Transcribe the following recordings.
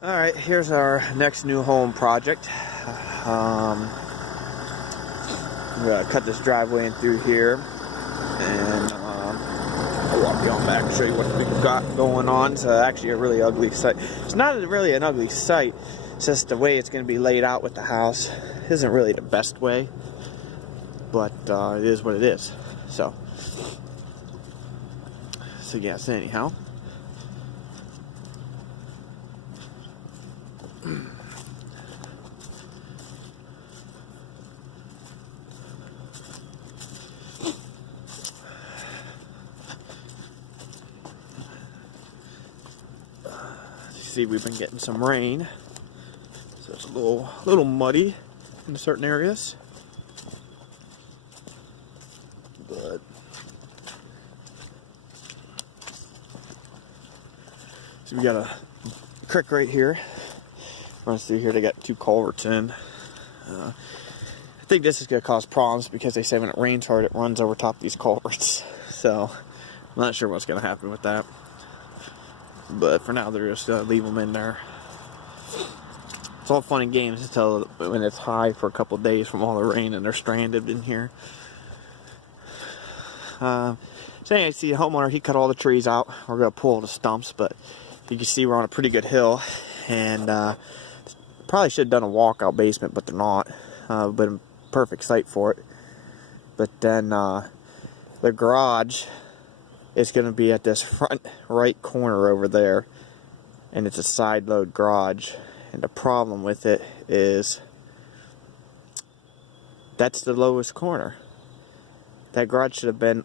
Alright, here's our next new home project. I'm going to cut this driveway in through here, and I'll walk you on back and show you what we've got going on. It's actually a really ugly site. It's not really an ugly site, it's just the way it's going to be laid out with the house. It isn't really the best way, but it is what it is. So yes, anyhow. See, we've been getting some rain, so it's a little muddy in certain areas, but so we got a creek right here, runs through here. They got two culverts in. I think this is going to cause problems because they say when it rains hard it runs over top of these culverts, so I'm not sure what's going to happen with that. But for now, they're just leave them in there. It's all fun and games until when it's high for a couple of days from all the rain and they're stranded in here. So anyway, see the homeowner, he cut all the trees out. We're going to pull all the stumps, but you can see we're on a pretty good hill. And probably should have done a walkout basement, but they're not. But a perfect site for it. But then the garage, it's going to be at this front right corner over there, and it's a side load garage. And the problem with it is that's the lowest corner. That garage should have been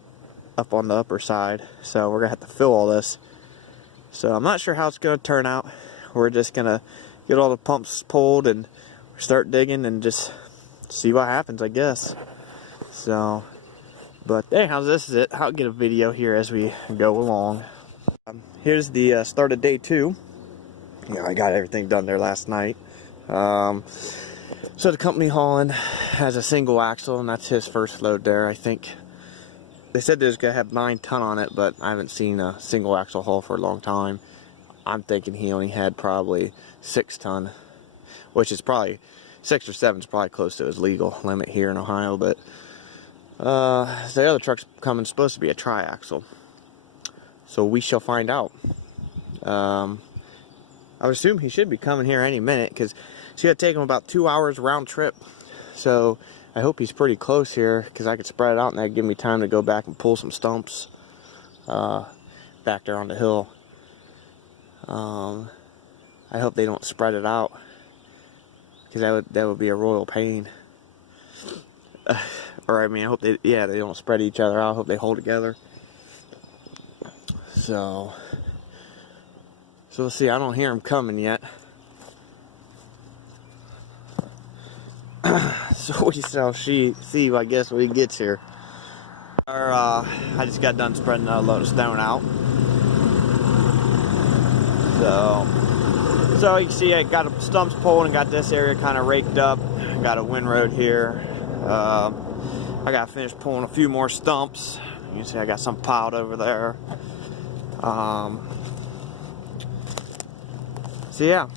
up on the upper side, so we're going to have to fill all this. So I'm not sure how it's going to turn out. We're just going to get all the pumps pulled and start digging and just see what happens, I guess. So but anyhow, this is it. I'll get a video here as we go along. Here's the start of day 2. I got everything done there last night. So the company hauling has a single axle, and that's his first load there. I think they said there's gonna have 9 ton on it, but I haven't seen a single axle haul for a long time. I'm thinking he only had probably 6 ton, which is probably 6 or 7 is probably close to his legal limit here in Ohio, but the other truck's coming, supposed to be a tri-axle, so we shall find out. I would assume he should be coming here any minute, because it's going to take him about 2 hours round trip, so I hope he's pretty close here, because I could spread it out and that'd give me time to go back and pull some stumps back there on the hill. I hope they don't spread it out, because that would be a royal pain. Or I mean, I hope they don't spread each other out. I hope they hold together. So we'll see. I don't hear him coming yet. So we shall see, I guess, when he gets here. I just got done spreading a load of stone out. So you can see I got stumps pulled and got this area kind of raked up. Got a windrow here. I got to finish pulling a few more stumps. You can see I got some piled over there. So yeah.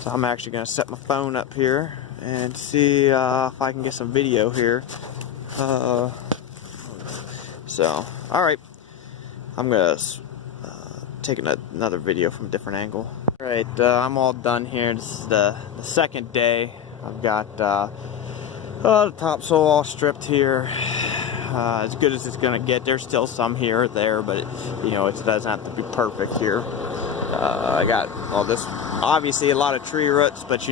So I'm actually going to set my phone up here and see if I can get some video here. So, alright. I'm going to take another video from a different angle. Alright, I'm all done here. This is the second day. I've got the topsoil all stripped here, as good as it's gonna get. There's still some here or there, but it doesn't have to be perfect here. I got all this, obviously a lot of tree roots, but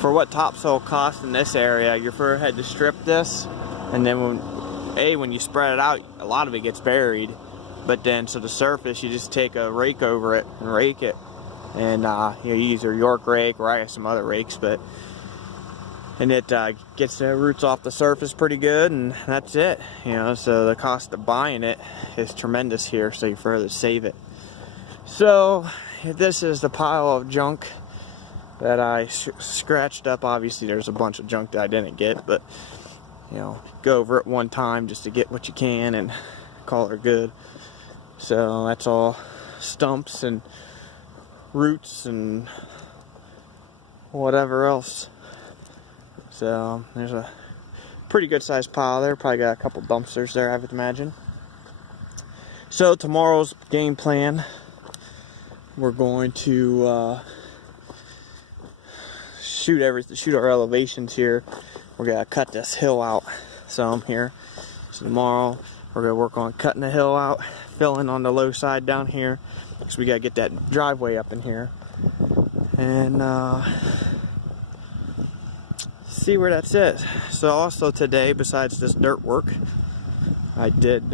for what topsoil costs in this area, you first had to strip this, and then when you spread it out, a lot of it gets buried. But then, so the surface, you just take a rake over it and rake it, and you use your York rake, or I have some other rakes, and it gets the roots off the surface pretty good, and that's it. So the cost of buying it is tremendous here, so you further save it. So this is the pile of junk that I scratched up. Obviously there's a bunch of junk that I didn't get, but go over it one time just to get what you can and call it good. So that's all stumps and roots and whatever else. So there's a pretty good sized pile there. Probably got a couple dumpsters there, I would imagine. So tomorrow's game plan, we're going to shoot our elevations here. We're gonna cut this hill out some here. So tomorrow we're gonna work on cutting the hill out, filling on the low side down here, because we gotta get that driveway up in here, and see where that's at. So also today, besides this dirt work, I did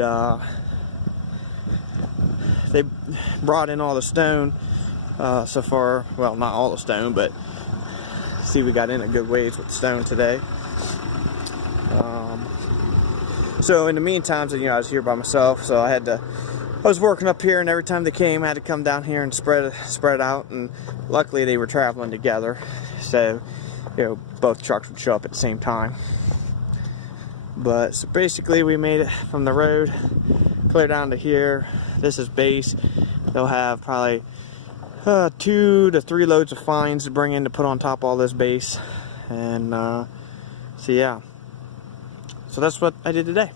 they brought in all the stone so far. Well, not all the stone, but see, we got in a good ways with the stone today. So in the meantime, you know, I was here by myself, so I was working up here, and every time they came, I had to come down here and spread it out. And luckily, they were traveling together, so you know, both trucks would show up at the same time. But so basically, we made it from the road clear down to here. This is base. They'll have probably 2 to 3 loads of fines to bring in to put on top of all this base. And so yeah, so that's what I did today.